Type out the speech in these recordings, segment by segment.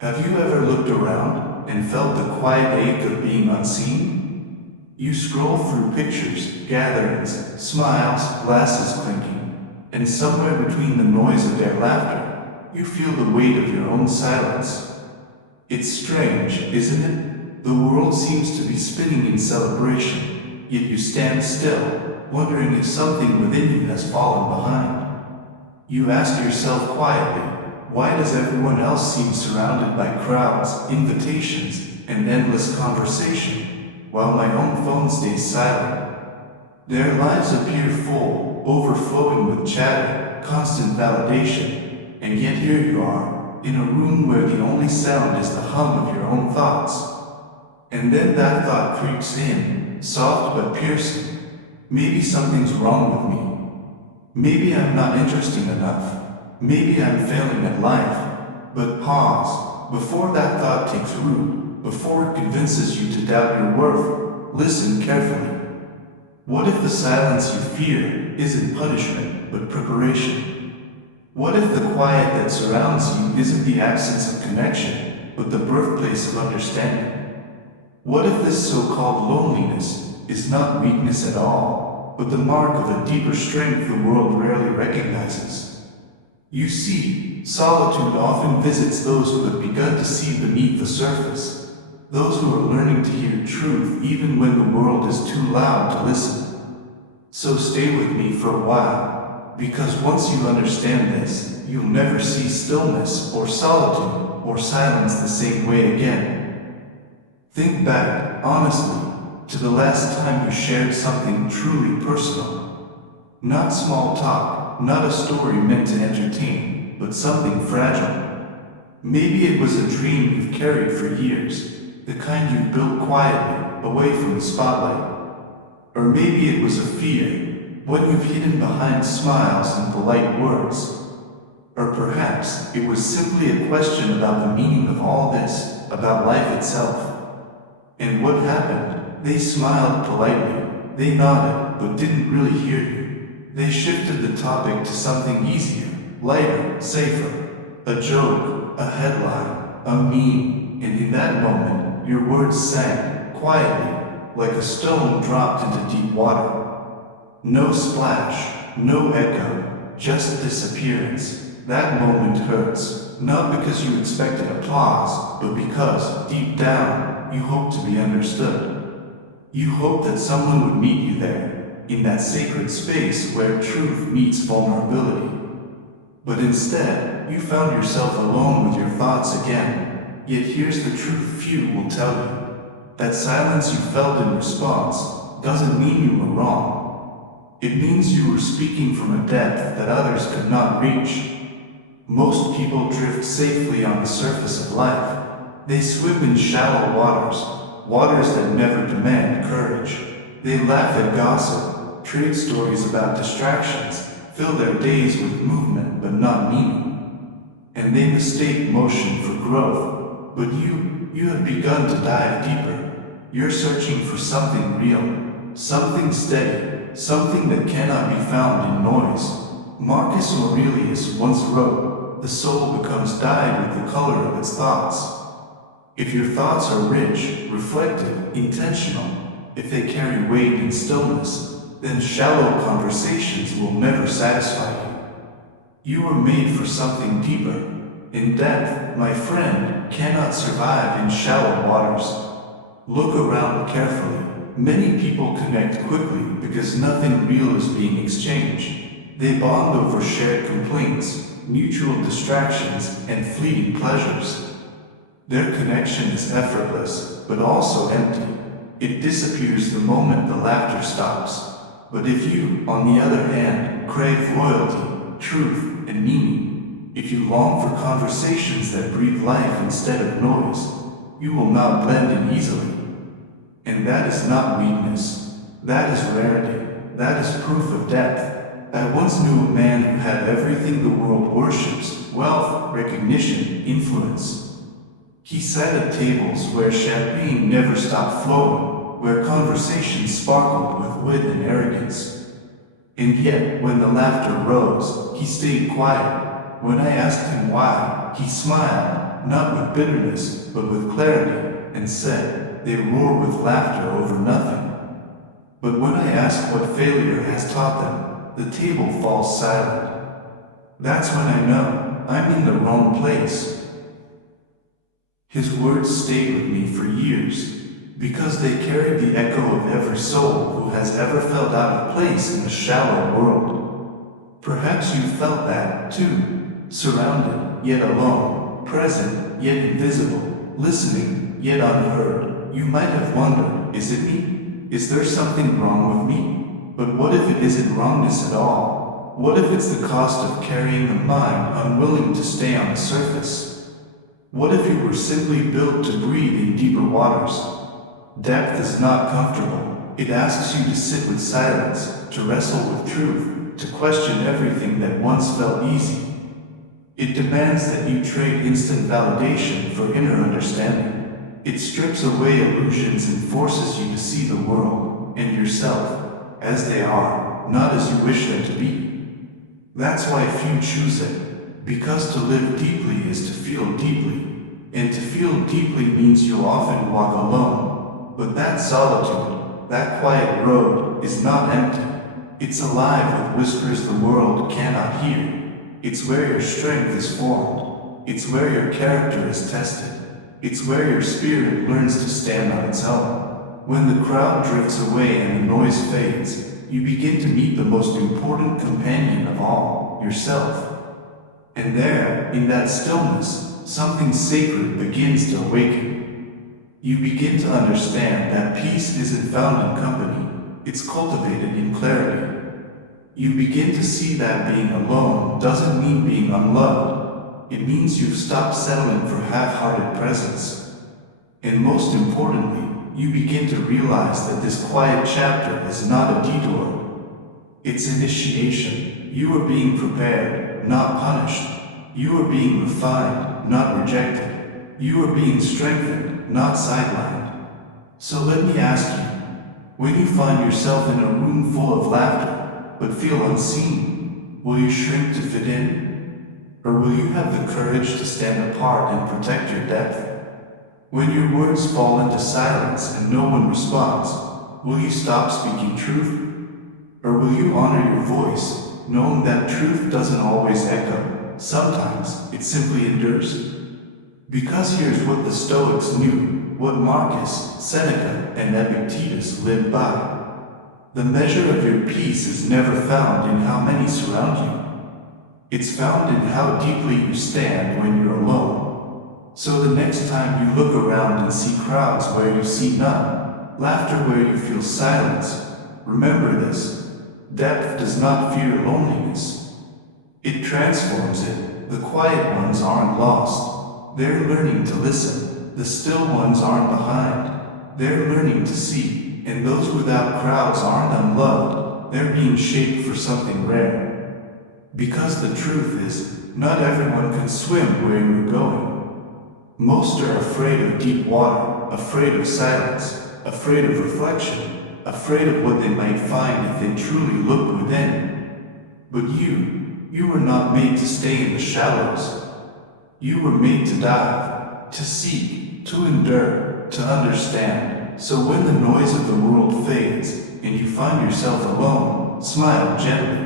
Have you ever looked around and felt the quiet ache of being unseen? You scroll through pictures, gatherings, smiles, glasses clinking, and somewhere between the noise of their laughter, you feel the weight of your own silence. It's strange, isn't it? The world seems to be spinning in celebration, yet you stand still, wondering if something within you has fallen behind. You ask yourself quietly, why does everyone else seem surrounded by crowds, invitations, and endless conversation, while my own phone stays silent? Their lives appear full, overflowing with chatter, constant validation, and yet here you are, in a room where the only sound is the hum of your own thoughts. And then that thought creeps in, soft but piercing. Maybe something's wrong with me. Maybe I'm not interesting enough. Maybe I'm failing at life. But pause. Before that thought takes root, before it convinces you to doubt your worth, listen carefully. What if the silence you fear isn't punishment, but preparation? What if the quiet that surrounds you isn't the absence of connection, but the birthplace of understanding? What if this so-called loneliness is not weakness at all, but the mark of a deeper strength the world rarely recognizes? You see, solitude often visits those who have begun to see beneath the surface, those who are learning to hear truth even when the world is too loud to listen. So stay with me for a while, because once you understand this, you'll never see stillness or solitude or silence the same way again. Think back, honestly, to the last time you shared something truly personal. Not small talk, not a story meant to entertain, but something fragile. Maybe it was a dream you've carried for years, the kind you've built quietly, away from the spotlight. Or maybe it was a fear, what you've hidden behind smiles and polite words. Or perhaps it was simply a question about the meaning of all this, about life itself. And what happened? They smiled politely, they nodded, but didn't really hear you. They shifted the topic to something easier, lighter, safer. A joke, a headline, a meme, and in that moment, your words sank, quietly, like a stone dropped into deep water. No splash, no echo, just disappearance. That moment hurts, not because you expected applause, but because, deep down, you hoped to be understood. You hoped that someone would meet you there, in that sacred space where truth meets vulnerability. But instead, you found yourself alone with your thoughts again. Yet here's the truth few will tell you. That silence you felt in response doesn't mean you were wrong. It means you were speaking from a depth that others could not reach. Most people drift safely on the surface of life. They swim in shallow waters, waters that never demand courage. They laugh at gossip, trade stories about distractions, fill their days with movement but not meaning. And they mistake motion for growth. But you have begun to dive deeper. You're searching for something real, something steady, something that cannot be found in noise. Marcus Aurelius once wrote, "The soul becomes dyed with the color of its thoughts." If your thoughts are rich, reflective, intentional, if they carry weight in stillness, then shallow conversations will never satisfy you. You were made for something deeper. In depth, my friend, cannot survive in shallow waters. Look around carefully. Many people connect quickly because nothing real is being exchanged. They bond over shared complaints, mutual distractions, and fleeting pleasures. Their connection is effortless, but also empty. It disappears the moment the laughter stops. But if you, on the other hand, crave loyalty, truth, and meaning, if you long for conversations that breathe life instead of noise, you will not blend in easily. And that is not weakness. That is rarity. That is proof of depth. I once knew a man who had everything the world worships: wealth, recognition, influence. He sat at tables where champagne never stopped flowing, where conversations sparkled with wit and arrogance. And yet, when the laughter rose, he stayed quiet. When I asked him why, he smiled, not with bitterness, but with clarity, and said, "They roar with laughter over nothing." But when I ask what failure has taught them, the table falls silent. That's when I know I'm in the wrong place. His words stayed with me for years, because they carried the echo of every soul who has ever felt out of place in the shallow world. Perhaps you felt that, too, surrounded, yet alone, present, yet invisible, listening, yet unheard. You might have wondered, is it me? Is there something wrong with me? But what if it isn't wrongness at all? What if it's the cost of carrying a mind unwilling to stay on the surface? What if you were simply built to breathe in deeper waters? Depth is not comfortable. It asks you to sit with silence, to wrestle with truth, to question everything that once felt easy. It demands that you trade instant validation for inner understanding. It strips away illusions and forces you to see the world and yourself as they are, not as you wish them to be. That's why few choose it, because to live deeply is to feel deeply, and to feel deeply means you'll often walk alone. But that solitude, that quiet road, is not empty. It's alive with whispers the world cannot hear. It's where your strength is formed. It's where your character is tested. It's where your spirit learns to stand on its own. When the crowd drifts away and the noise fades, you begin to meet the most important companion of all, yourself. And there, in that stillness, something sacred begins to awaken. You begin to understand that peace isn't found in company, it's cultivated in clarity. You begin to see that being alone doesn't mean being unloved. It means you've stopped settling for half-hearted presence. And most importantly, you begin to realize that this quiet chapter is not a detour. It's initiation. You are being prepared, not punished. You are being refined, not rejected. You are being strengthened, not sidelined. So let me ask you, when you find yourself in a room full of laughter, but feel unseen, will you shrink to fit in? Or will you have the courage to stand apart and protect your depth? When your words fall into silence and no one responds, will you stop speaking truth? Or will you honor your voice, knowing that truth doesn't always echo? Sometimes it simply endures. Because here's what the Stoics knew, what Marcus, Seneca, and Epictetus lived by. The measure of your peace is never found in how many surround you. It's found in how deeply you stand when you're alone. So the next time you look around and see crowds where you see none, laughter where you feel silence, remember this: depth does not fear loneliness. It transforms it. The quiet ones aren't lost. They're learning to listen. The still ones aren't behind. They're learning to see. And those without crowds aren't unloved. They're being shaped for something rare. Because the truth is, not everyone can swim where you're going. Most are afraid of deep water, afraid of silence, afraid of reflection, afraid of what they might find if they truly looked within. But you were not made to stay in the shallows. You were made to dive, to seek, to endure, to understand. So when the noise of the world fades, and you find yourself alone, smile gently.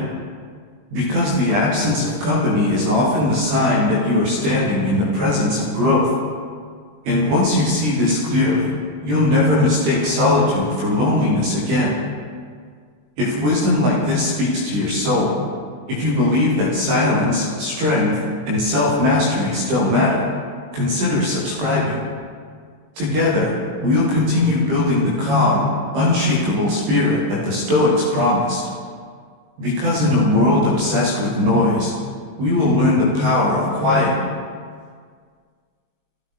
Because the absence of company is often the sign that you are standing in the presence of growth. And once you see this clearly, you'll never mistake solitude for loneliness again. If wisdom like this speaks to your soul, if you believe that silence, strength, and self-mastery still matter, consider subscribing. Together, we'll continue building the calm, unshakable spirit that the Stoics promised. Because in a world obsessed with noise, we will learn the power of quiet.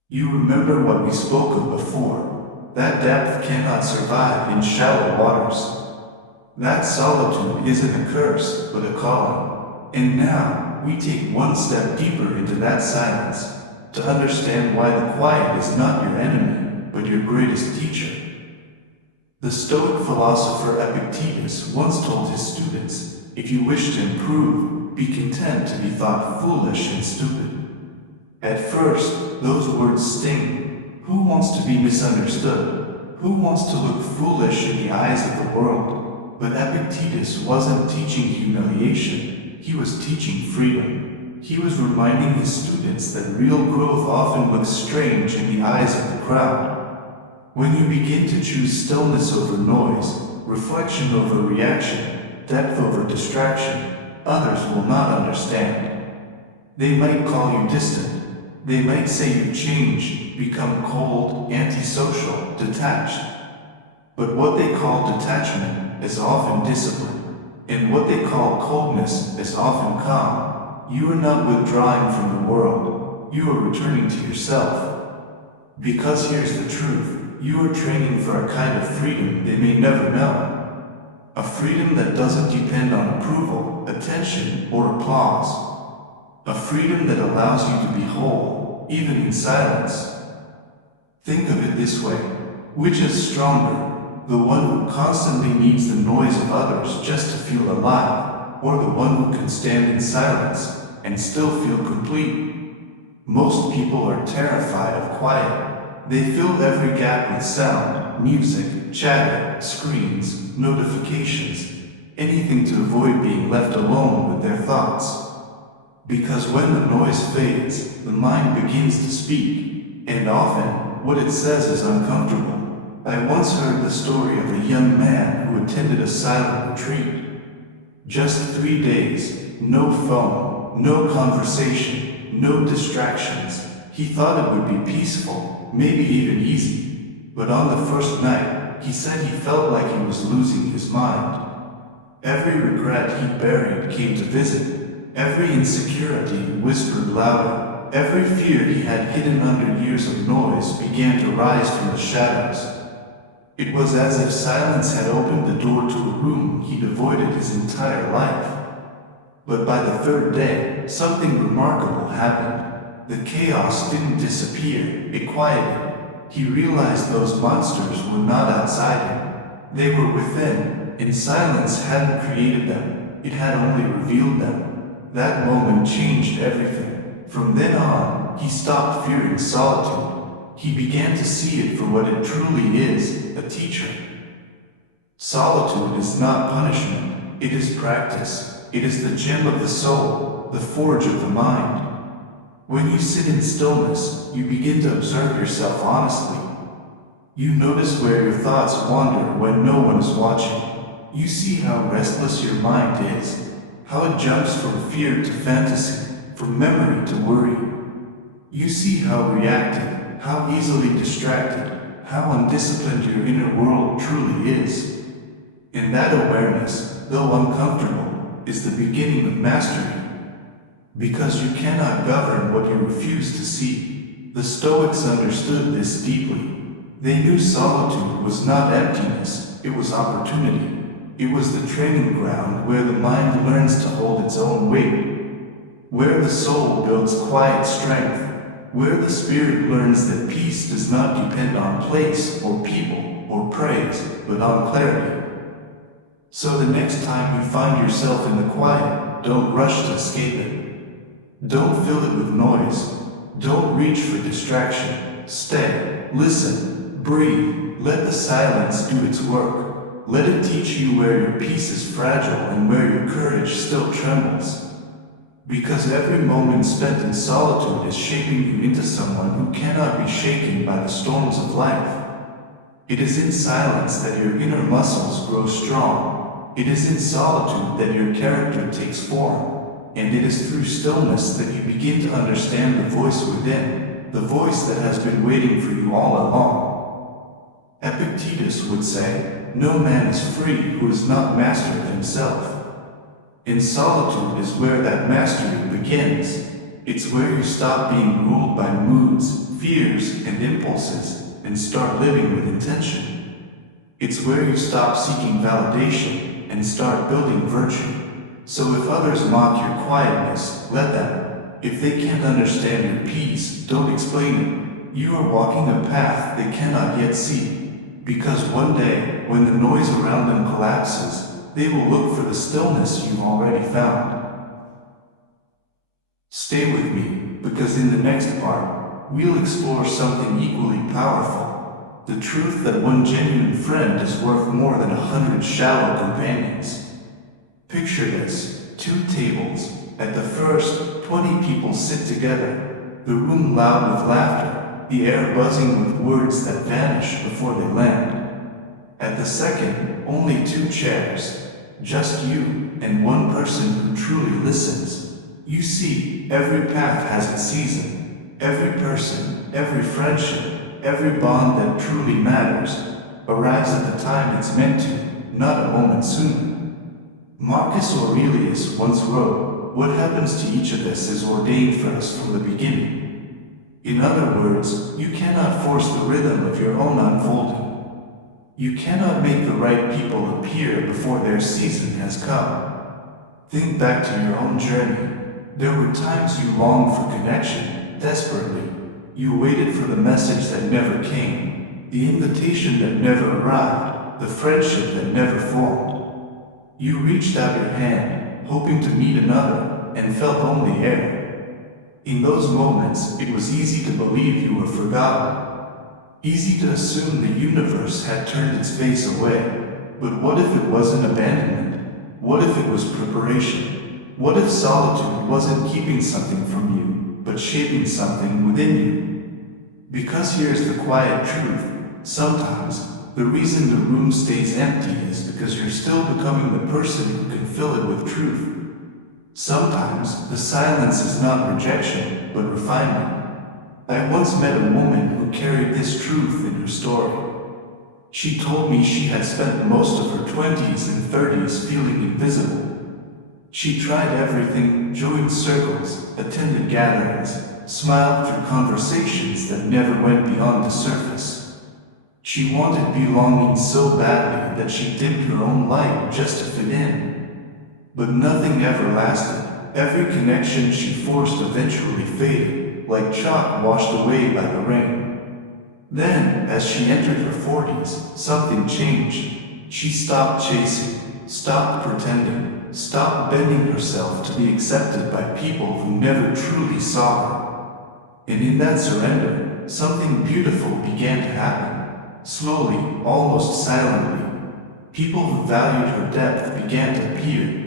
You remember what we spoke of before, that depth cannot survive in shallow waters. That solitude isn't a curse, but a calling. And now, we take one step deeper into that silence, to understand why the quiet is not your enemy, but your greatest teacher. The Stoic philosopher Epictetus once told his students, if you wish to improve, be content to be thought foolish and stupid. At first, those words sting. Who wants to be misunderstood? Who wants to look foolish in the eyes of the world? But Epictetus wasn't teaching humiliation. He was teaching freedom. He was reminding his students that real growth often looks strange in the eyes of the crowd. When you begin to choose stillness over noise, reflection over reaction, depth over distraction, others will not understand. They might call you distant. They might say you changed, become cold, antisocial, detached. But what they call detachment is often discipline, and what they call coldness is often calm. You are not withdrawing from the world. You are returning to yourself. Because here's the truth. You are training for a kind of freedom they may never know. A freedom that doesn't depend on approval, attention, or applause. A freedom that allows you to be whole, even in silence. Think of it this way. Which is stronger? The one who constantly needs the noise of others just to feel alive, or the one who can stand in silence and still feel complete? Most people are terrified of quiet. They fill every gap with sound, music, chatter, screens, notifications, anything to avoid being left alone with their thoughts. Because when the noise fades, the mind begins to speak, and often, what it says is uncomfortable. I once heard the story of a young man who attended a silent retreat. Just 3 days, no phone, no conversation, no distractions. He thought it would be peaceful, maybe even easy. But on the first night, he said he felt like he was losing his mind. Every regret he buried came to visit. Every insecurity whispered louder. Every fear he had hidden under years of noise began to rise from the shadows. It was as if silence had opened the door to a room he'd avoided his entire life. But by the third day, something remarkable happened. The chaos didn't disappear, it quieted. He realized those monsters were not outside him. They were within, and silence hadn't created them, it had only revealed them. That moment changed everything. From then on, he stopped fearing solitude. He began to see it for what it truly is, a teacher. Solitude is not punishment, it is practice. It is the gem of the soul, the forge of the mind. When you sit in stillness, you begin to observe yourself honestly. You notice where your thoughts wander when no one is watching. You see how restless your mind is, how it jumps from fear to fantasy, from memory to worry. You see how reactive, how easily distracted, how undisciplined your inner world truly is. And that awareness, though uncomfortable, is the beginning of mastery. Because you cannot govern what you refuse to see. The Stoics understood this deeply. They knew solitude was not emptiness, it was opportunity. It was the training ground where the mind learns to hold its own weight, where the soul builds quiet strength, where the spirit learns that peace does not depend on place or people or praise, but on clarity. So the next time you find yourself in the quiet, don't rush to escape it. Don't fill it with noise. Don't reach for distraction. Stay, listen, breathe, let the silence do its work. Let it teach you where your peace is fragile and where your courage still trembles. Because every moment spent in solitude is shaping you into someone who cannot be shaken by the storms of life. It is in silence that your inner muscles grow strong. It is in solitude that your character takes form. And it is through stillness that you begin to understand the voice within, the voice that has been waiting for you all along. Epictetus would say, "No man is free who is not master of himself." In solitude is where that mastery begins. It's where you stop being ruled by moods, fears, and impulses, and start living with intention. It's where you stop seeking validation and start building virtue. So if others mock your quietness, let them. If they can't understand your peace, don't explain it. You are walking a path they cannot yet see. Because one day, when the noise around them collapses, they will look for the stillness you've already found. Stay with me. because in the next part, we'll explore something equally powerful. The truth that one genuine friend is worth more than 100 shallow companions. Picture this, 2 tables. At the first, 20 people sit together, the room loud with laughter, the air buzzing with words that vanish before they land. At the second, only 2 chairs, just you and one person who truly listens. You see, every path has its season. Every person, every friendship, every bond that truly matters arrives at the time it's meant to, not a moment sooner. Marcus Aurelius once wrote, "What happens to each of us is ordained for us from the beginning." In other words, you cannot force the rhythm of your own unfolding. You cannot make the right people appear before their season has come. Think back to your own journey. There were times you longed for connection, desperately. You waited for the message that never came, the invitation that never arrived, the friendship that never formed. You reached out your hand, hoping to meet another, and felt only air. In those moments, it was easy to believe you were forgotten. Easy to assume the universe had turned its face away. But what if it wasn't abandonment? What if it was preparation? What if solitude wasn't keeping something from you, but shaping something within you? Because here's the quiet truth. Sometimes, the reason the room stays empty is because you're still becoming the person who can fill it with truth. Sometimes, the silence is not rejection, but refinement. I once met a woman who carried this truth in her story. She told me she had spent most of her 20s and 30s feeling invisible. She tried everything, joined circles, attended gatherings, smiled through conversations that never went beyond the surface. She wanted belonging so badly that she dimmed her own light just to fit in. But nothing ever lasted. Every connection she forced eventually faded, like chalk washed away by the rain. Then, as she entered her 40s, something changed. She stopped chasing, stopped pretending, stopped bending herself to be accepted by people who never truly saw her. And in that surrender, something beautiful began to happen. Slowly, almost silently, people who valued her depth began to appear.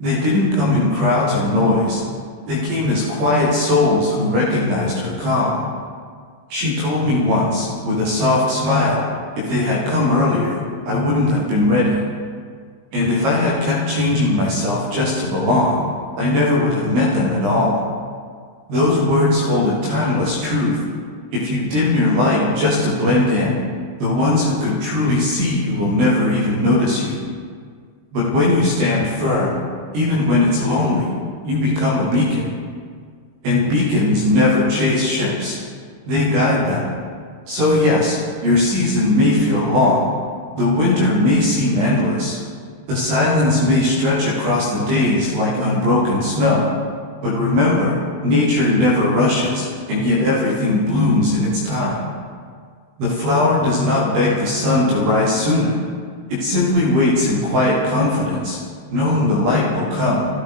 They didn't come in crowds or noise. They came as quiet souls who recognized her calm. She told me once, with a soft smile, if they had come earlier, I wouldn't have been ready. And if I had kept changing myself just to belong, I never would have met them at all. Those words hold a timeless truth. If you dim your light just to blend in, the ones who could truly see you will never even notice you. But when you stand firm, even when it's lonely, you become a beacon. And beacons never chase ships. They guide them. So yes, your season may feel long. The winter may seem endless. The silence may stretch across the days like unbroken snow. But remember, nature never rushes, and yet everything blooms in its time. The flower does not beg the sun to rise sooner. It simply waits in quiet confidence, knowing the light will come.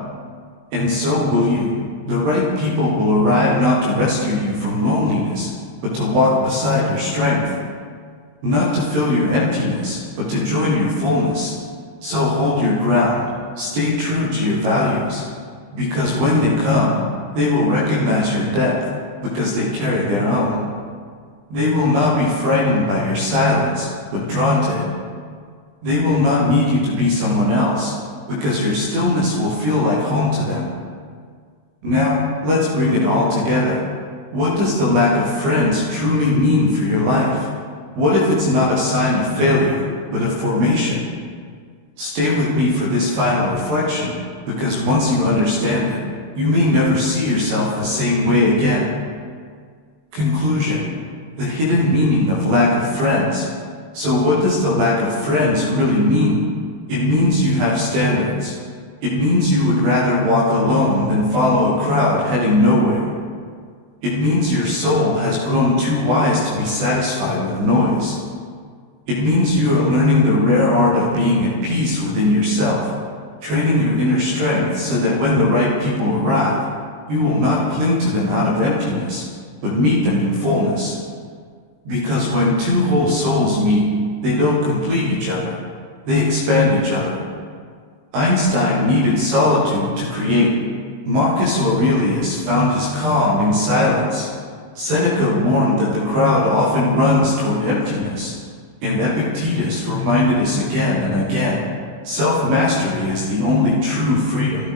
And so will you. The right people will arrive not to rescue you from loneliness, but to walk beside your strength. Not to fill your emptiness, but to join your fullness. So hold your ground, stay true to your values, because when they come, they will recognize your depth, because they carry their own. They will not be frightened by your silence, but drawn to it. They will not need you to be someone else, because your stillness will feel like home to them. Now, let's bring it all together. What does the lack of friends truly mean for your life? What if it's not a sign of failure, but of formation? Stay with me for this final reflection, because once you understand it, you may never see yourself the same way again. Conclusion: the hidden meaning of lack of friends. So what does the lack of friends really mean? It means you have standards. It means you would rather walk alone than follow a crowd heading nowhere. It means your soul has grown too wise to be satisfied with noise. It means you are learning the rare art of being at peace within yourself, training your inner strength so that when the right people arrive, you will not cling to them out of emptiness, but meet them in fullness. Because when two whole souls meet, they don't complete each other, they expand each other. Einstein needed solitude to create. Marcus Aurelius found his calm in silence. Seneca warned that the crowd often runs toward emptiness, and Epictetus reminded us again and again, self-mastery is the only true freedom.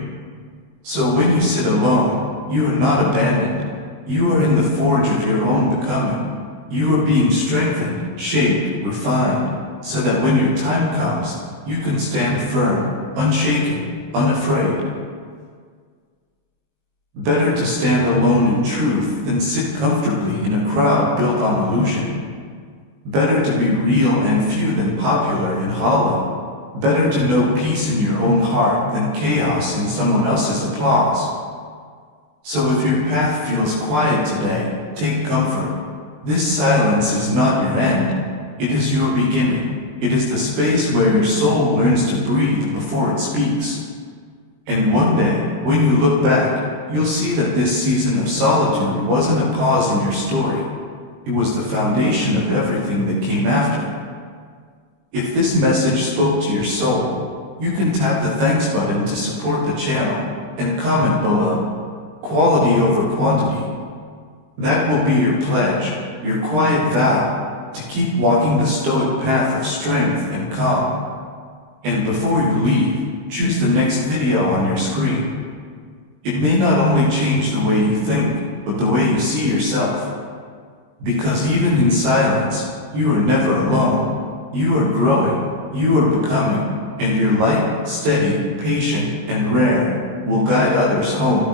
So when you sit alone, you are not abandoned. You are in the forge of your own becoming. You are being strengthened, shaped, refined, so that when your time comes, you can stand firm, unshaken, unafraid. Better to stand alone in truth than sit comfortably in a crowd built on illusion. Better to be real and few than popular and hollow. Better to know peace in your own heart than chaos in someone else's applause. So if your path feels quiet today, take comfort. This silence is not your end. It is your beginning. It is the space where your soul learns to breathe before it speaks. And one day, when you look back, you'll see that this season of solitude wasn't a pause in your story. It was the foundation of everything that came after. If this message spoke to your soul, you can tap the thanks button to support the channel and comment below. Quality over quantity. That will be your pledge, your quiet vow, to keep walking the Stoic path of strength and calm. And before you leave, choose the next video on your screen. It may not only change the way you think, but the way you see yourself. Because even in silence, you are never alone. You are growing, you are becoming, and your light, steady, patient, and rare will guide others home.